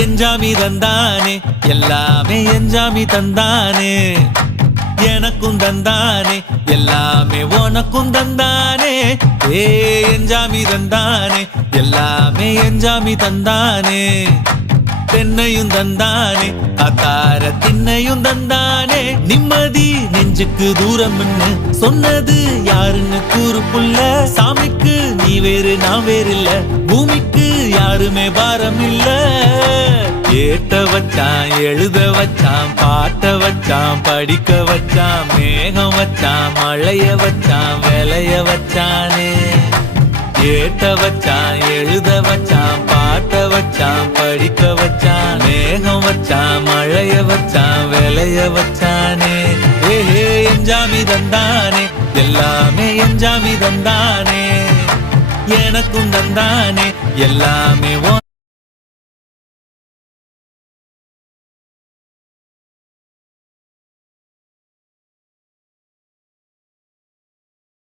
எஞ்சாமி தந்தானே எல்லாமே எஞ்சாமி தந்தானே எனக்கும் தந்தானே எல்லாமே உனக்கும் தந்தானே ஏ எஞ்சாமி தந்தானே எல்லாமே எஞ்சாமி தந்தானே தென்னையும் தந்தானே அத்தார திண்ணையும் தந்தானே நிம்மதி நெஞ்சுக்கு தூரம்னு சொன்னது யாருன்னு கூறு புள்ள சாமிக்கு நீ வேறு நான் வேறு இல்ல பூமிக்கு யாருமே பாரம் இல்ல ஏத்த வச்சான் எழுத வச்சான் பாட்ட வச்சான் படிக்க வச்சான் மேகம் வச்சான் மழைய வச்சான் விளைய வச்சானே ஏத்த வச்சான் எழுத வச்சான் பாட்ட வச்சான் படிக்க வச்சான் மேகம் வச்சான் மழைய வச்சான் விளைய வச்சானே ஏஹே எஞ்சாமி தந்தானே எல்லாமே எஞ்சாமி தந்தானே எனக்கும் தந்தானே எல்லாமே